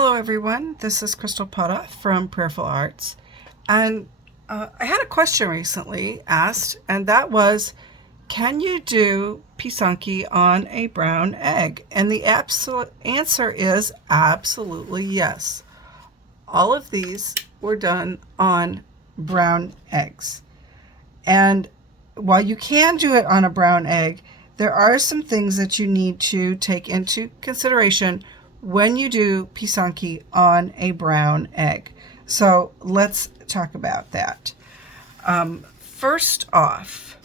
Hello everyone, this is Crystal Potthoff from Prayerful Arts, and I had a question recently asked, and that was, can you do Pysanky on a brown egg? And the absolute answer is absolutely yes. All of these were done on brown eggs. And while you can do it on a brown egg, there are some things that you need to take into consideration when you do Pysanky on a brown egg. So let's talk about that. First off,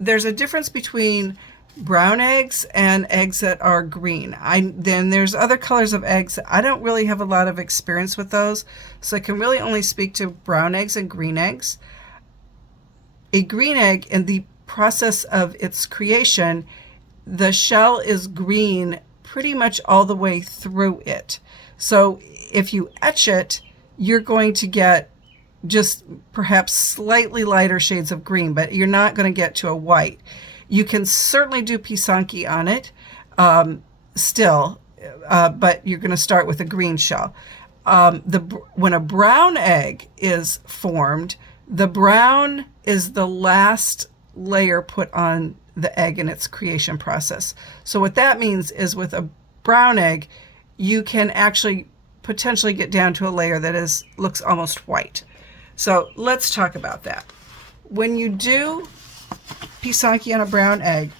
there's a difference between brown eggs and eggs that are green. Then there's other colors of eggs. I don't really have a lot of experience with those, so I can really only speak to brown eggs and green eggs. A green egg, in the process of its creation, the shell is green pretty much all the way through it. So if you etch it, you're going to get just perhaps slightly lighter shades of green, but you're not going to get to a white. You can certainly do Pysanky on it still, but you're going to start with a green shell. When a brown egg is formed, the brown is the last layer put on the egg in its creation process. So what that means is with a brown egg, you can actually potentially get down to a layer that looks almost white. So let's talk about that. When you do Pysanky on a brown egg,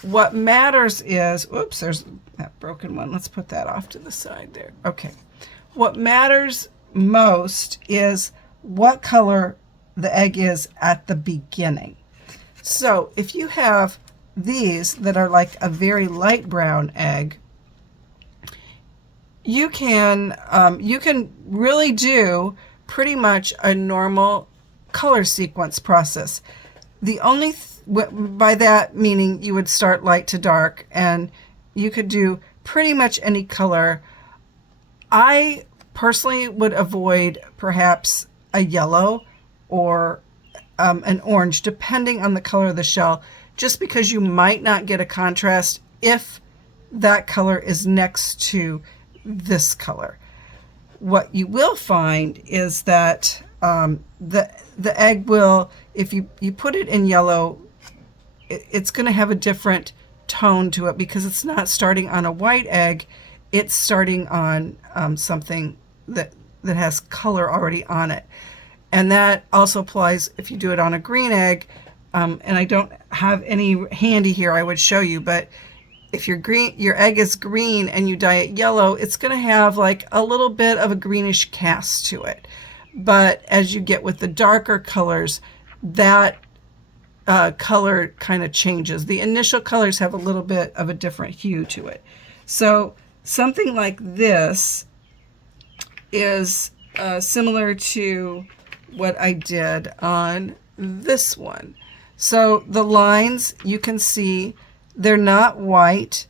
what matters is, oops, there's that broken one. Let's put that off to the side there. Okay. What matters most is what color the egg is at the beginning. So if you have these that are like a very light brown egg, you can really do pretty much a normal color sequence process. The only by that meaning you would start light to dark, and you could do pretty much any color. I personally would avoid perhaps a yellow or an orange, depending on the color of the shell, just because you might not get a contrast if that color is next to this color. What you will find is that the egg will, if you put it in yellow, it's going to have a different tone to it because it's not starting on a white egg, it's starting on something that has color already on it. And that also applies if you do it on a green egg. And I don't have any handy here I would show you, but if your egg is green and you dye it yellow, it's going to have like a little bit of a greenish cast to it. But as you get with the darker colors, that color kind of changes. The initial colors have a little bit of a different hue to it. So something like this is similar to what I did on this one. So the lines, you can see they're not white,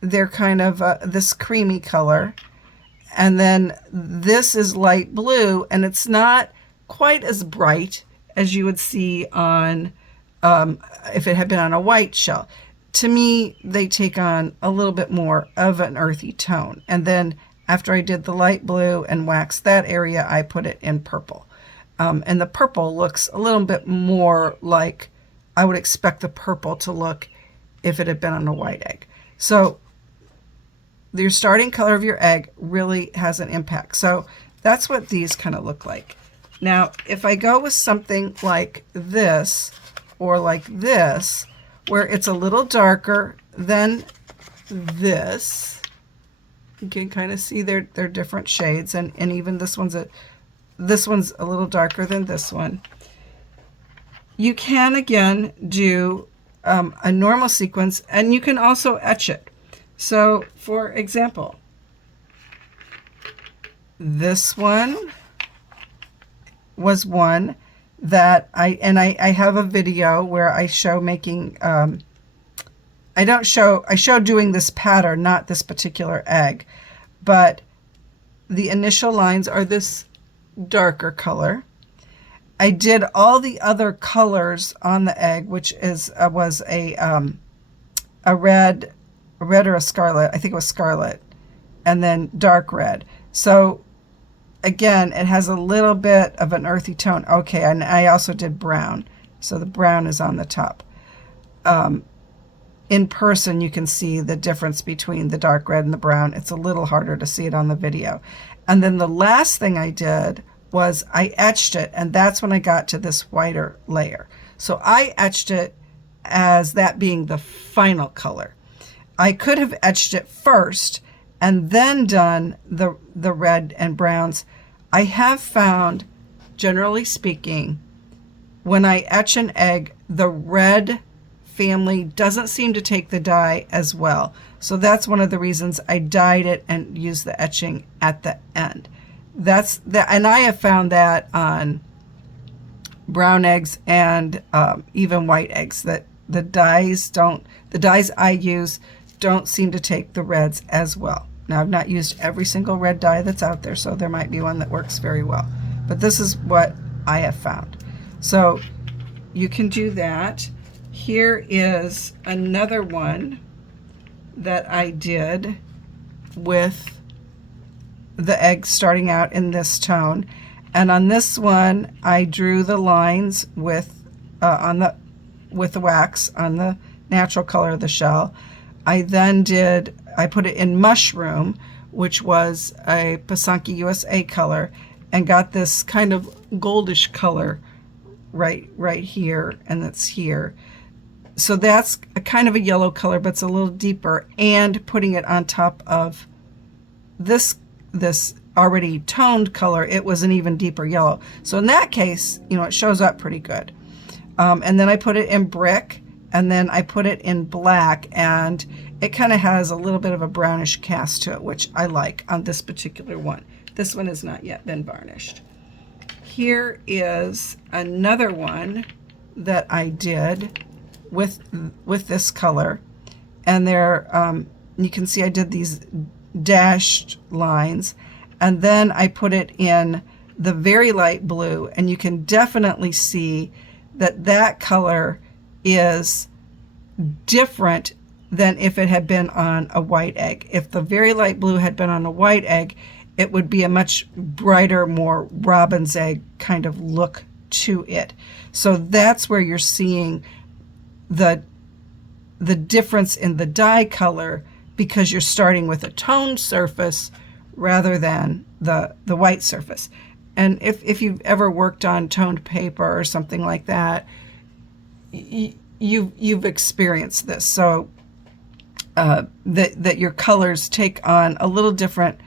they're kind of this creamy color, and then this is light blue, and it's not quite as bright as you would see on if it had been on a white shell. To me, they take on a little bit more of an earthy tone. And then after I did the light blue and waxed that area, I put it in purple. And the purple looks a little bit more like I would expect the purple to look if it had been on a white egg. So your starting color of your egg really has an impact. So that's what these kind of look like. Now, if I go with something like this or like this, where it's a little darker than this, you can kind of see they're different shades, and even this one's a little darker than this one. You can again do a normal sequence, and you can also etch it. So for example, this one was one that I have a video where I show making I show doing this pattern, not this particular egg, but the initial lines are this darker color. I did all the other colors on the egg, which was a red or a scarlet. I think it was scarlet. and then dark red. So again, it has a little bit of an earthy tone. Okay, and I also did brown. So the brown is on the top. In person, you can see the difference between the dark red and the brown. It's a little harder to see it on the video. And then the last thing I did was I etched it, and that's when I got to this whiter layer. So I etched it as that being the final color. I could have etched it first and then done the red and browns. I have found, generally speaking, when I etch an egg, the red family doesn't seem to take the dye as well. So that's one of the reasons I dyed it and used the etching at the end. And I have found that on brown eggs and even white eggs, that the dyes I use don't seem to take the reds as well. Now, I've not used every single red dye that's out there, so there might be one that works very well. But this is what I have found. So you can do that. Here is another one that I did with the egg starting out in this tone. And on this one, I drew the lines with the wax on the natural color of the shell. I put it in mushroom, which was a Pysanky USA color, and got this kind of goldish color right here, and that's here. So that's a kind of a yellow color, but it's a little deeper, and putting it on top of this already toned color, it was an even deeper yellow. So in that case, it shows up pretty good. And then I put it in brick, and then I put it in black, and it kind of has a little bit of a brownish cast to it, which I like on this particular one. This one has not yet been varnished. Here is another one that I did with this color, and there you can see I did these dashed lines, and then I put it in the very light blue, and you can definitely see that color is different than if it had been on a white egg. If the very light blue had been on a white egg, it would be a much brighter, more robin's egg kind of look to it. So that's where you're seeing the difference in the dye color, because you're starting with a toned surface rather than the white surface. And if you've ever worked on toned paper or something like that, you've experienced this. So that your colors take on a little different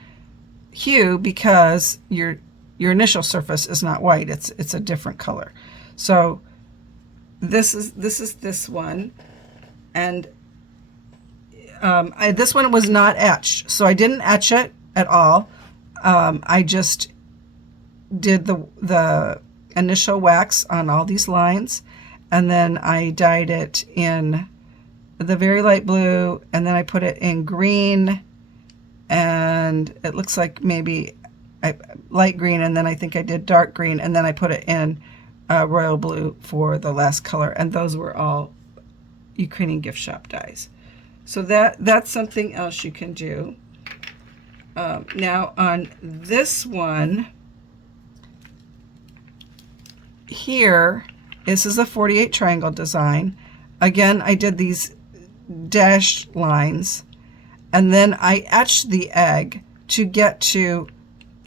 hue because your initial surface is not white, it's a different color. So this is this one, and this one was not etched, so I didn't etch it at all. I just did the initial wax on all these lines, and then I dyed it in the very light blue, and then I put it in green, and it looks like maybe light green, and then I think I did dark green, and then I put it in royal blue for the last color, and those were all Ukrainian gift shop dyes. So that's something else you can do. Now on this one here, this is a 48 triangle design. Again, I did these dashed lines, and then I etched the egg to get to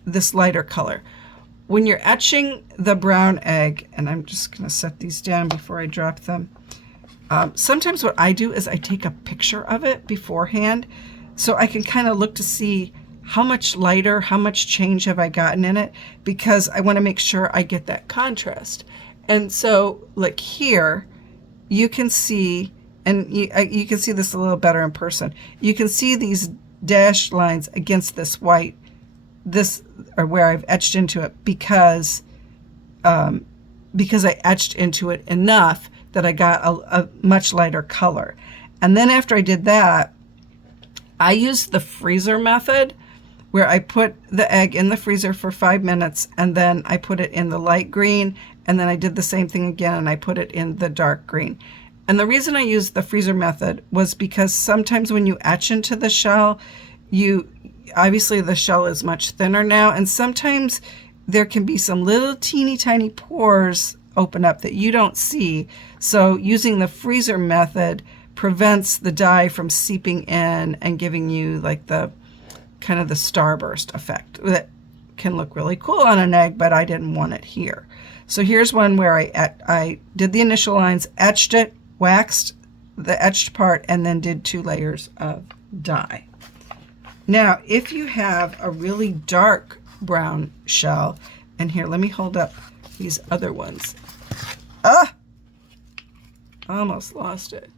this lighter color. When you're etching the brown egg, and I'm just going to set these down before I drop them, sometimes what I do is I take a picture of it beforehand so I can kind of look to see how much lighter, how much change have I gotten in it, because I want to make sure I get that contrast. And so like here, you can see, and you can see this a little better in person, you can see these dashed lines against this white, this, or where I've etched into it, because I etched into it enough that I got a much lighter color. And then after I did that, I used the freezer method, where I put the egg in the freezer for 5 minutes, and then I put it in the light green, and then I did the same thing again, and I put it in the dark green. And the reason I used the freezer method was because sometimes when you etch into the shell, obviously the shell is much thinner now, and sometimes there can be some little teeny tiny pores open up that you don't see. So using the freezer method prevents the dye from seeping in and giving you like the kind of the starburst effect that can look really cool on an egg, but I didn't want it here. So here's one where I did the initial lines, etched it, waxed the etched part, and then did 2 layers of dye. Now, if you have a really dark brown shell, and here, let me hold up these other ones. Almost lost it.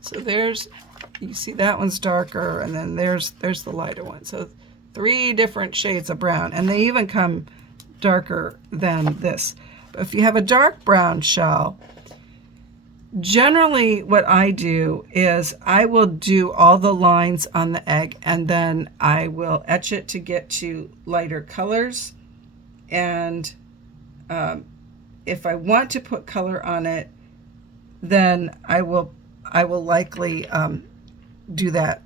So there's, you see that one's darker, and then there's the lighter one. So 3 different shades of brown, and they even come darker than this. But if you have a dark brown shell, generally what I do is I will do all the lines on the egg, and then I will etch it to get to lighter colors. And if I want to put color on it, then I will likely do that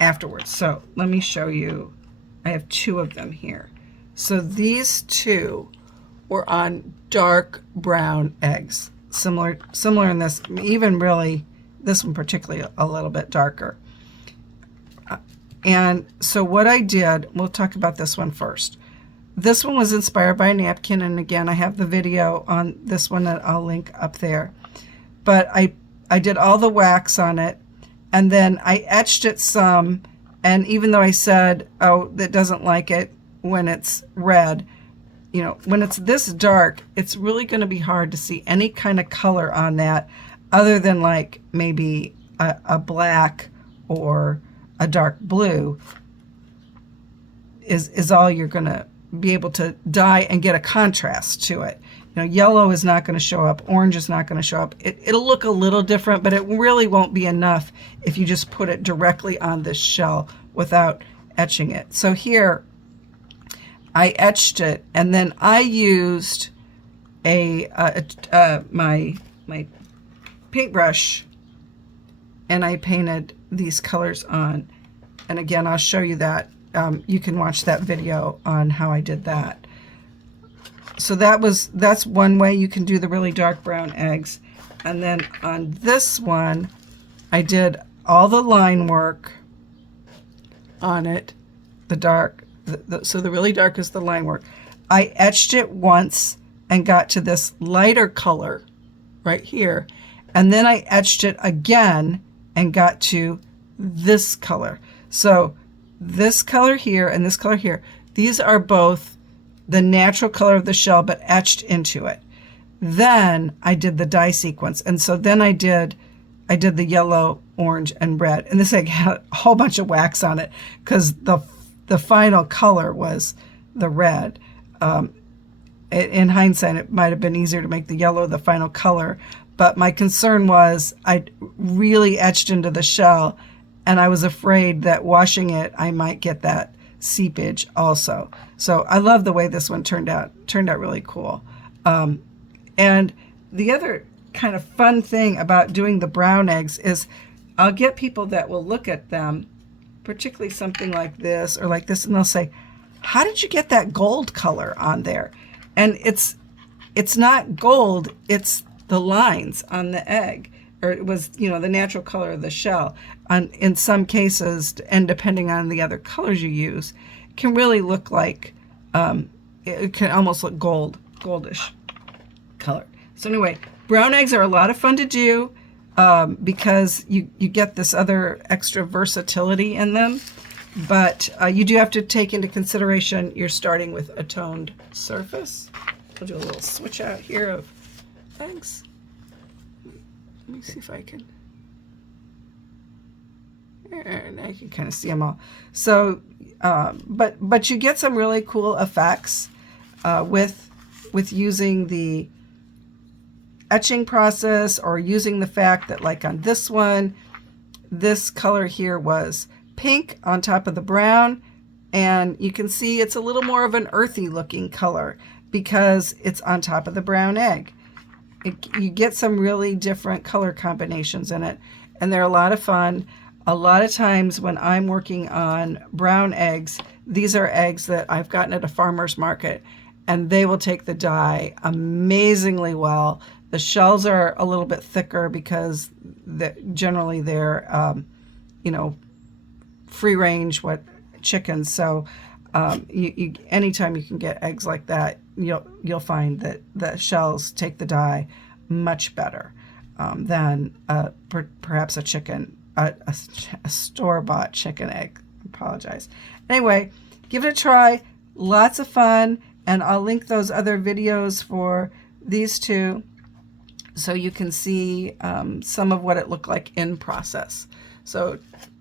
afterwards. So let me show you. I have 2 of them here. So these 2 were on dark brown eggs, similar in this, even really this one particularly a little bit darker. And so what I did, we'll talk about this one first. This one was inspired by a napkin, and again I have the video on this one that I'll link up there. But I did all the wax on it, and then I etched it some, and even though I said, oh, that doesn't like it when it's red, you know, when it's this dark, it's really going to be hard to see any kind of color on that other than like maybe a black or a dark blue is all you're going to be able to dye and get a contrast to it. You know, yellow is not going to show up, orange is not going to show up. It'll look a little different, but it really won't be enough if you just put it directly on this shell without etching it. So here I etched it, and then I used my paintbrush, and I painted these colors on. And again, I'll show you that. You can watch that video on how I did that. So that's one way you can do the really dark brown eggs. And then on this one, I did all the line work on it, the dark. So the really dark is the line work. I etched it once and got to this lighter color right here. And then I etched it again and got to this color. So this color here and this color here, these are both the natural color of the shell but etched into it. Then I did the dye sequence. And so then I did the yellow, orange, and red. And this egg had a whole bunch of wax on it because the final color was the red. In hindsight, it might have been easier to make the yellow the final color, but my concern was I really etched into the shell, and I was afraid that washing it, I might get that seepage also. So I love the way this one turned out. Turned out really cool. And the other kind of fun thing about doing the brown eggs is I'll get people that will look at them, particularly something like this or like this, and they'll say, how did you get that gold color on there? And it's not gold, it's the lines on the egg, or it was, you know, the natural color of the shell. In some cases, and depending on the other colors you use, it can really look like, it can almost look goldish color. So anyway, brown eggs are a lot of fun to do because you get this other extra versatility in them. But you do have to take into consideration you're starting with a toned surface. I'll do a little switch out here of eggs. Let me see if I can. There, now you can kind of see them all. So, but you get some really cool effects with using the etching process, or using the fact that, like on this one, this color here was pink on top of the brown, and you can see it's a little more of an earthy looking color because it's on top of the brown egg. You get some really different color combinations in it, and they're a lot of fun. A lot of times when I'm working on brown eggs, these are eggs that I've gotten at a farmer's market, and they will take the dye amazingly well. The shells are a little bit thicker because generally they're, you know, free range chickens. So anytime you can get eggs like that, you'll find that the shells take the dye much better than perhaps a chicken, a store-bought chicken egg. I apologize. Anyway, give it a try. Lots of fun, and I'll link those other videos for these two so you can see some of what it looked like in process. So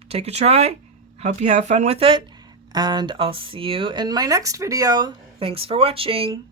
take a try. Hope you have fun with it, and I'll see you in my next video. Thanks for watching.